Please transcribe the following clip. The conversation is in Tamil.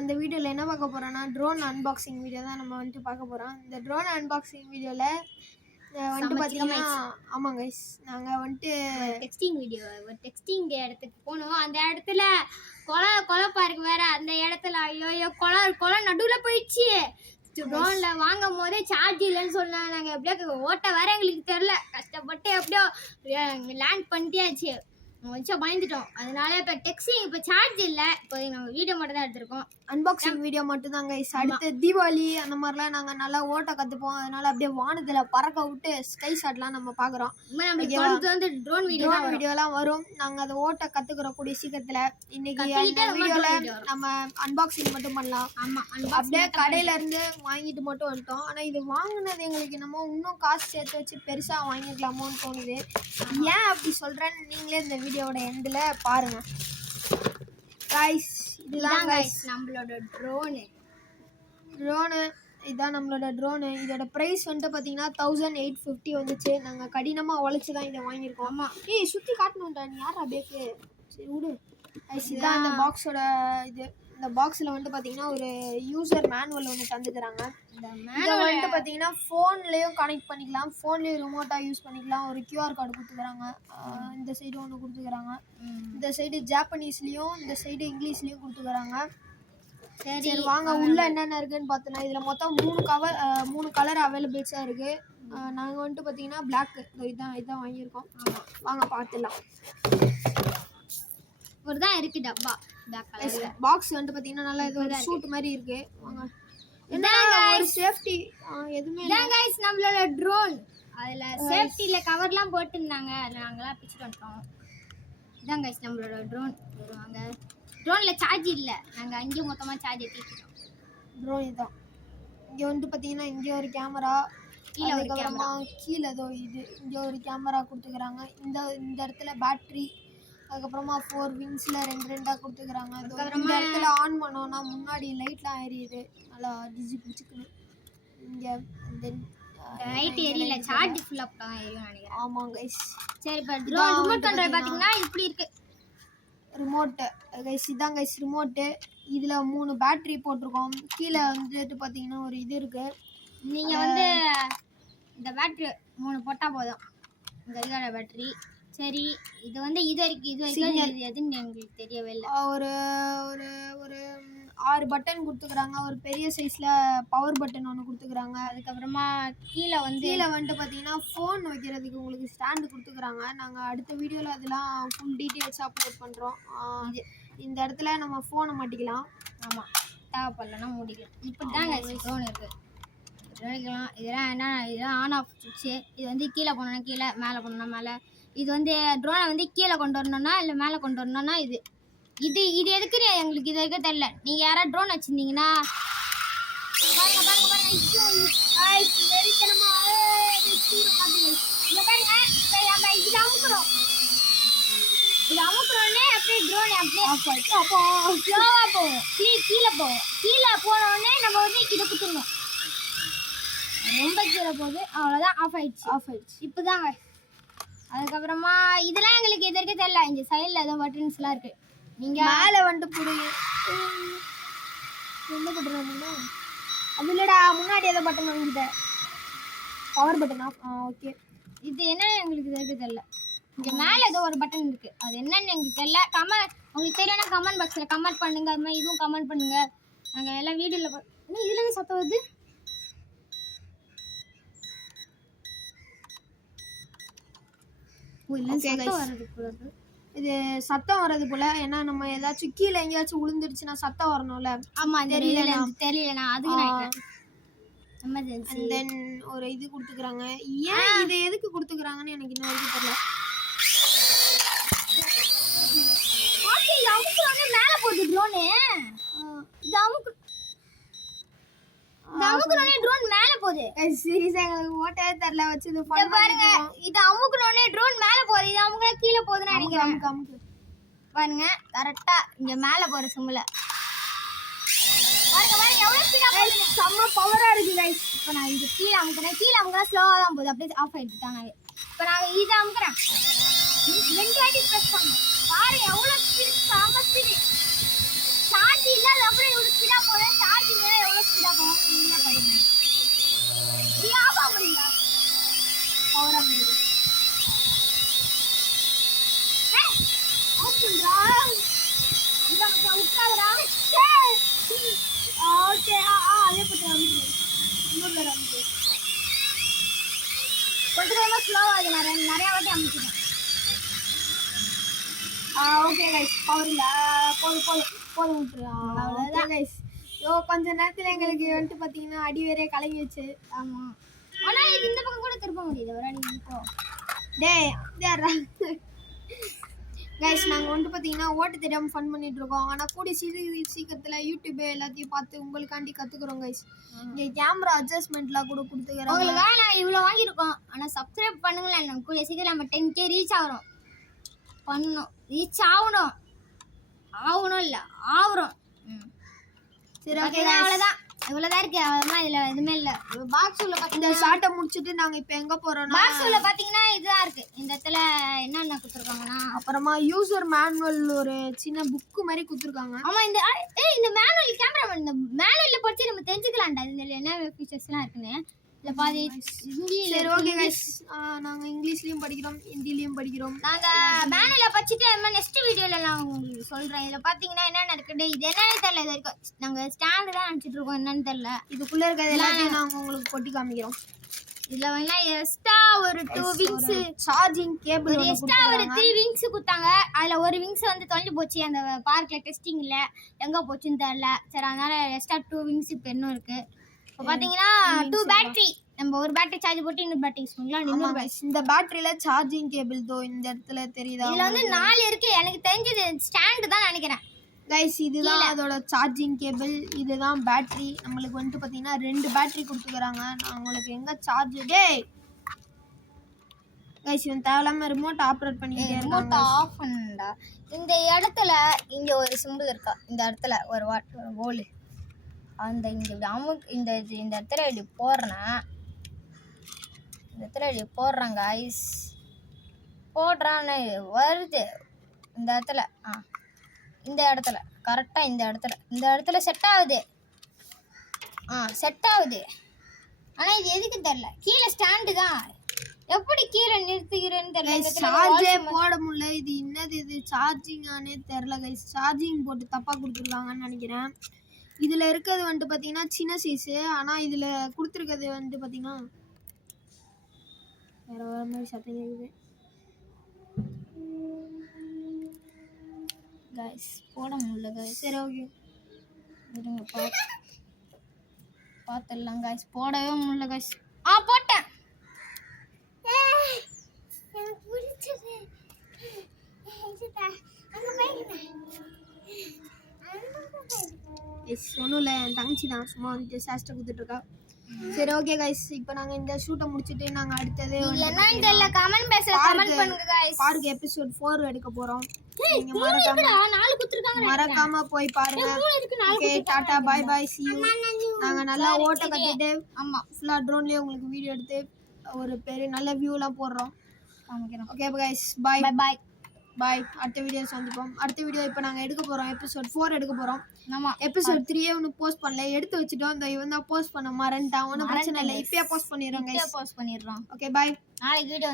நம்ம இந்த வீடியோவில் என்ன பார்க்க போகிறோம்னா ட்ரோன் அன்பாக்சிங் வீடியோ தான் நம்ம வந்துட்டு பார்க்க போகிறோம். இந்த ட்ரோன் அன்பாக்சிங் வீடியோவில் வந்துட்டு பார்த்தீங்கன்னா ஆமாம் கைஸ், நாங்கள் வந்துட்டு டெக்ஸ்டிங் இடத்துக்கு போனோம். அந்த இடத்துல கொலை பார்க்கு வேற. அந்த இடத்துல ஐயோ கொலை நடுவில் போயிடுச்சு. ட்ரோனில் வாங்கும் போதே சார்ஜ் இல்லைன்னு சொன்னாங்க. நாங்கள் எப்படியோ ஓட்ட வேற எங்களுக்கு தெரில. கஷ்டப்பட்டு எப்படியோ லேண்ட் பண்ணிட்டியாச்சு. வச்சா பயந்துட்டோம். அதனால இப்போ சார்ஜ் இல்லை. இப்போ நம்ம வீடியோ மட்டும் தான் எடுத்திருக்கோம். அன்பாக்சிங் வீடியோ மட்டும் தான் கைஸ். அடுத்து தீபாவளி அந்த மாதிரிலாம் நாங்கள் நல்லா ஓட்ட கற்றுப்போம். அதனால அப்படியே வானத்தில் பறக்க விட்டு ஸ்கை ஷாட்லாம் நம்ம பார்க்குறோம். வந்து ட்ரோன் வீடியோலாம் வரும். நாங்கள் அதை ஓட்ட கற்றுக்குறோம் கூடிய சீக்கிரத்தில். இன்னைக்கு அந்த வீடியோவில் நம்ம அன்பாக்சிங் மட்டும் பண்ணலாம். அப்படியே கடையிலேருந்து வாங்கிட்டு மட்டும் வந்துட்டோம். ஆனால் இது வாங்கினது எங்களுக்கு என்னமோ இன்னும் காசு சேர்த்து வச்சு பெருசாக வாங்கிக்கலாமோன்னு தோணுது. ஏன் அப்படி சொல்கிறேன்னு நீங்களே இந்த வீடியோவோட எண்டில் பாருங்கள் கைஸ். இதுதான் கைஸ் நம்மளோட ட்ரோனு. இதுதான் நம்மளோட ட்ரோனு. இதோட ப்ரைஸ் வந்துட்டு பார்த்தீங்கன்னா 1850 வந்துச்சு. நாங்கள் கடினமாக உழைச்சி தான் இதை வாங்கியிருக்கோம். ஆமாம். சுற்றி காட்டணும்டா நீ யாரா பேக்கு. சரி விடு கைஸ். இதுதான் இந்த பாக்ஸோட இது. இந்த பாக்ஸில் வந்துட்டு பார்த்தீங்கன்னா ஒரு யூசர் மேனுவல் ஒன்று தந்துக்கிறாங்க. இதை வந்துட்டு பார்த்தீங்கன்னா ஃபோன்லேயும் கனெக்ட் பண்ணிக்கலாம், ஃபோன்லேயும் ரிமோட்டாக யூஸ் பண்ணிக்கலாம். ஒரு QR கார்டு கொடுத்துக்கிறாங்க. இந்த சைடு ஒன்று கொடுத்துக்கிறாங்க. இந்த சைடு ஜாப்பனீஸ்லேயும் இந்த சைடு இங்கிலீஷ்லேயும் கொடுத்துக்கிறாங்க. சரி வாங்க உள்ள என்னென்ன இருக்குன்னு பார்த்தோன்னா இதில் மொத்தம் 3 கலர் அவைலபிள்ஸாக இருக்குது. நாங்கள் வந்துட்டு பார்த்தீங்கன்னா பிளாக்கு இதான் வாங்கியிருக்கோம். வாங்க பார்த்துலாம். ஒரு தான் இருக்குது டப்பா. பாக்ஸ் வந்துட்டு பார்த்தீங்கன்னா நல்லா இது ஒரு சூட் மாதிரி இருக்கு. வாங்க ஒரு சேஃப்டி எதுவுமே இல்லை கைஸ். நம்மளோட ட்ரோன் அதில் சேஃப்டியில் கவர்லாம் போட்டுருந்தாங்க. அதில் நாங்களாம் பிடிச்சிட்டு வந்துட்டோம். இதான் கைஸ் நம்மளோட ட்ரோன். வாங்க. ட்ரோனில் சார்ஜ் இல்லை. நாங்கள் அங்கேயும் மொத்தமாக சார்ஜ் ஏற்றிட்டோம். ட்ரோன் இதுதான். இங்கே வந்துட்டு பார்த்தீங்கன்னா இங்கே ஒரு கேமரா, கீழே ஒரு கேமரா, கீழே ஏதோ இது இங்கே ஒரு கேமரா கொடுத்துக்கிறாங்க. இந்த இடத்துல பேட்ரி, அதுக்கப்புறமா 4 விங்ஸில் 2 கொடுத்துக்கிறாங்க. இந்த இடத்துல ஆன் பண்ணோன்னா முன்னாடி லைட்லாம் எரியுது. நல்லா டிஜி பிடிச்சிக்கணும். இங்கே லைட் எரியல, சார்ஜ் ஃபுல் அப் தான் எரியும் நினைக்கிறேன். ஆமாம் கைஸ். சரி இப்போ ரிமோட் கண்ட்ரோல் பார்த்தீங்கன்னா இப்படி இருக்கு. ரிமோட்டு கைஸ் இதான் கைஸ் ரிமோட்டு. இதில் 3 பேட்ரி போட்டிருக்கோம். கீழே வந்துட்டு பார்த்தீங்கன்னா ஒரு இது இருக்குது. நீங்கள் வந்து இந்த பேட்ரி 3 போட்டால் போதும். இந்த கடிகார பேட்ரி. சரி இது வந்து இது வரைக்கும் எதுன்னு எங்களுக்கு தெரியவே இல்லை. ஒரு ஒரு ஒரு 6 பட்டன் கொடுத்துக்கிறாங்க. ஒரு பெரிய சைஸில் பவர் பட்டன் ஒன்று கொடுத்துக்கிறாங்க. அதுக்கப்புறமா கீழே வந்துட்டு பார்த்தீங்கன்னா ஃபோன் வைக்கிறதுக்கு உங்களுக்கு ஸ்டாண்டு கொடுத்துக்கிறாங்க. நாங்கள் அடுத்த வீடியோவில் அதெல்லாம் ஃபுல் டீட்டெயில்ஸாக அப்லோட் பண்ணுறோம். இந்த இடத்துல நம்ம ஃபோனை மாட்டிக்கலாம். ஆமாம், தேவைப்படலன்னா மூடிக்கலாம். இப்படி தான் ஃபோன் இருக்குது. இதெல்லாம் ஆன் ஆஃப் சுவிட்சு. இது வந்து கீழே போனோன்னா கீழே, மேலே போனோன்னா மேலே. இது வந்து ட்ரோனை வந்து கீழே கொண்டு வரணும்னா இல்லை மேலே கொண்டு வரணும்னா இது எதுக்குன்னு எங்களுக்கு இது வரைக்கும் தெரியல. நீங்கள் யாராவது ட்ரோன் வச்சுருந்தீங்கன்னா இது அமுக்குறோன்னே அப்படியே ட்ரோன் அப்படியே ஸ்லோவாக போகும், கீழே போகும். கீழே போனோடனே நம்ம வந்து இதை குத்துடணும். ரொம்ப கீழே போகுது, அவ்வளோதான். ஆஃப் ஆயிடுச்சு. இப்போ தாங்க. அதுக்கப்புறமா இதெல்லாம் எங்களுக்கு எது வரைக்கும் தெரியல. இந்த சைடில் ஏதோ பட்டன்ஸ்லாம் இருக்குது. நீங்கள் மேலே வந்துட்டு புரியுது என்ன பட்டன் அது இல்லைடா, முன்னாடி ஏதோ பட்டன் வாங்கிட்டேன். Power button off. ஓகே. இது என்னன்னு எங்களுக்கு இது வரைக்கும் தெரியல. இங்கே மேலே ஏதோ ஒரு பட்டன் இருக்குது. அது என்னன்னு எங்களுக்கு தெரியல. உங்களுக்கு தெரியலன்னா கமெண்ட் பாக்ஸில் கமெண்ட் பண்ணுங்கள். அது மாதிரி இதுவும் கமெண்ட் பண்ணுங்கள். நாங்கள் எல்லாம் வீடியோவில் இதுலேருந்து சத்தம் வருது. இது சத்தம் வர்றது போல. ஏன்னா நம்ம ஏதாச்சும் கீழே எங்கேயாச்சும் விழுந்துருச்சுன்னா சத்தம் வரணும்ல. ஆமா, தெரியலண்ணா. தென் ஒரு இது கொடுத்துக்கிறாங்க. ஏன் இது எதுக்கு கொடுத்துக்கிறாங்கன்னு எனக்கு இன்னும் வரைக்கும் தெரியல. மேலே போகுது ட்ரோனு. ட்ரோன் மேலே போகுது. சீரியஸா எங்களுக்கு ஓட்டவே தெரியல. வச்சு பாருங்க, இது அமுக்குனோடனே ட்ரோன் மேலே போகுது. இது அமுக்குனா கீழே போகுதுன்னு நினைக்கிறேன். பாருங்க கரெக்டா இங்க மேலே போற சிம்ல பாருங்க எவ்வளவு ஸ்பீடா போகுது. செம்ம பவரா இருக்கு கைஸ். இப்போ நான் இது கீழே அமுக்குனா ஸ்லோவா தான் போகுது. அப்படியே ஆஃப் ஆயிடுச்சு தானாவே. இப்போ நான் இதை அமுக்குறேன். 2 வாட்டி பிரஸ் பண்ணுங்க. பாருங்க எவ்வளவு ஸ்பீடு, செம்ம ஸ்பீடு. சார்ஜ் இல்லாத அப்புறம் இவ்வளவு ஸ்பீடா உள்ள வந்து கொஞ்சம் ஸ்லோவா ஆகுது. நிறைய வாட்டி அமைச்சிட்டேன். ஓகே கைஸ் பவர் இல்ல போதும் விட்டுரு. அவ்வளோதான் கைஸ். கொஞ்ச நேரத்துல எங்களுக்கு வந்துட்டு பாத்தீங்கன்னா அடி வேற கலங்கி வச்சு. ஆமா, ஆனா இது இந்த பக்கம் கூட திருப்ப முடியுது. ஒரு அடி இப்போ கைஸ் நாங்கள் வந்துட்டு பார்த்தீங்கன்னா ஓட்டு தெரியாமல் ஃபன் பண்ணிட்டு இருக்கோம். ஆனால் கூடிய சீக்கிரத்தில் யூடியூப் எல்லாத்தையும் பார்த்து உங்களுக்காண்டி கற்றுக்குறோம் கைஸ். இங்கே கேமரா அட்ஜஸ்ட்மெண்ட்லாம் கூட கொடுத்துக்கிறோம். உங்களுக்காக நான் இவ்வளோ வாங்கியிருக்கோம். ஆனால் சப்ஸ்கிரைப் பண்ணுங்களேன். நம்ம கூடிய சீக்கிரம் நம்ம 10K ரீச் ஆகிறோம். பண்ணணும், ரீச் ஆகணும் இல்லை ஆகுறோம். சரி ஓகே அவ்வளோதான், இவ்வளோதான் இருக்கு. அவ்வளோதான், இதில் எதுவுமே இல்லை. பாக்ஸ் உள்ள இந்த ஷார்ட்டை முடிச்சுட்டு நாங்கள் இப்போ எங்கே போகிறோம்னா பாக்ஸ் உள்ள பார்த்தீங்கன்னா இதுதான் இருக்கு. இந்த இடத்துல என்னென்ன கொடுத்துருக்காங்கன்னா அப்புறமா யூசர் மேனுவல் ஒரு சின்ன புக்கு மாதிரி கொடுத்துருக்காங்க. ஆமாம், இந்த மேனுவல் கேமராமேன் இந்த மேனுவலில் படிச்சு நம்ம தெரிஞ்சுக்கலாம்டா இதில் என்ன ஃபீச்சர்ஸ்லாம் இருக்குன்னு. இல்லை பாதி ஹிந்தியில். சரி ஓகே கைஸ், நாங்கள் இங்கிலீஷ்லேயும் படிக்கிறோம், ஹிந்திலையும் படிக்கிறோம். நாங்கள் மேனுவலில் படிச்சுட்டு அது நெக்ஸ்ட் வீடியோவில் நான் உங்களுக்கு சொல்கிறேன். இதில் பார்த்தீங்கன்னா என்னென்ன இருக்குது, இது என்னன்னு தெரியல. இது வரைக்கும் நாங்கள் ஸ்டாண்டு தான் நினச்சிட்டு இருக்கோம், என்னன்னு தெரியல. இதுக்குள்ளே இருக்கிறது எல்லாத்தையும் நாங்கள் உங்களுக்கு கொட்டி காமிக்கிறோம். இதில் வந்து எக்ஸ்ட்ரா ஒரு 2 விங்ஸ் சார்ஜிங் கேபிள், எக்ஸ்ட்ரா ஒரு 3 விங்ஸ் கொடுத்தாங்க. அதில் ஒரு விங்ஸ் வந்து தொலைஞ்சு போச்சு அந்த பார்க்கில் டெஸ்டிங்கில். எங்கே போச்சுன்னு தெரில. சரி, அதனால் எக்ஸ்ட்ரா 2 விங்ஸ் இப்போ இன்னும் இருக்குது. இப்போ பார்த்தீங்கன்னா 2 பேட்டரி. நம்ம ஒரு பேட்டரி சார்ஜ் போட்டு இன்னொரு பேட்டரி யூஸ் பண்ணலாம். இந்த பேட்டரியில சார்ஜிங் கேபிள் தோ இந்த இடத்துல தெரியுதா? இதுல வந்து 4 இருக்கு. எனக்கு தெரிஞ்சது ஸ்டாண்ட் தான் நினைக்கிறேன் கைஸ். இதுதான் அதோட சார்ஜிங் கேபிள், இதுதான் பேட்டரி. நம்மளுக்கு வந்துட்டு பார்த்தீங்கன்னா 2 பேட்டரி கொடுத்துக்கிறாங்க. நான் உங்களுக்கு எங்கே சார்ஜ் கைஸ் இவன் தேவையில்லாம ரிமோட் ஆப்ரேட் பண்ணிக்கிட்டே இருக்காங்க. ஆஃப் பண்ணா இந்த இடத்துல இங்கே ஒரு சிம்பிள் இருக்கா. இந்த இடத்துல ஒரு ஹோல் அந்த இங்கே இந்த இடத்துல இப்படி போடுறேன். இந்த இடத்துல இப்படி போடுறேன் கைஸ். போடுறான்னு வருது இந்த இடத்துல. இந்த இடத்துல கரெக்டாக இந்த இடத்துல செட் ஆகுது. செட் ஆகுது. ஆனால் இது எதுக்கு தெரில. கீழே ஸ்டாண்டு தான். எப்படி கீழே நிறுத்துகிறேன்னு தெரியல. சார்ஜே போட முடியல. இது என்னது, இது சார்ஜிங் ஆனே தெரில கைஸ். சார்ஜிங் போட்டு தப்பாக கொடுத்துருக்காங்கன்னு நினைக்கிறேன். இதில் இருக்கிறது வந்துட்டு பார்த்தீங்கன்னா சின்ன சைஸு. ஆனால் இதில் கொடுத்துருக்கிறது வந்துட்டு பார்த்தீங்கன்னா வேறு வேறு மாதிரி சத்தம் கேட்குது கைஸ். போட முடியல கைஸ். சரி ஓகே இருங்க பார்த்துடலாம் கைஸ். போடவே முடியல கைஸ். போட்டேன். எனக்கு பிடிச்சது ஒன்றும் இல்லை, என் தங்கச்சி தான் சும்மா வந்துட்டு சேஷ்டை கொடுத்துட்ருக்கா. சரி ஓகே கைஸ், இப்போ நாங்கள் இந்த ஷூட்டை முடிச்சுட்டு நாங்கள் அடுத்தது என்னன்னு தெரியல. கமெண்ட் பண்ணுங்க கைஸ். பார்க் எபிசோட் 4 எடுக்க போகிறோம். நீங்கள் மறக்காம போய் பாருங்க. Okay Tata bye bye C you. நாங்கள் நல்லா ஓட்ட கட்டிட்டு ஃபுல்லாக ட்ரோன்லேயே உங்களுக்கு வீடியோ எடுத்து ஒரு பெரிய நல்ல வியூலாம் போடுறோம். ஓகே கைஸ் பாய் பாய் பாய். அடுத்த வீடியோ சந்திப்போம். அடுத்த வீடியோ இப்போ நாங்கள் எடுக்க போகிறோம். எபிசோட் 4 எடுக்க போகிறோம். எபிசோட் 3 ஒன்றும் போஸ்ட் பண்ணல, எடுத்து வச்சுட்டோம். இந்த இவன் தான் போஸ்ட் பண்ண மறந்துட்டான். ஒன்றும் பிரச்சனை இல்லை, இப்பயே போஸ்ட் பண்ணிடுறோம். Okay bye. நாளைக்கு வீடியோ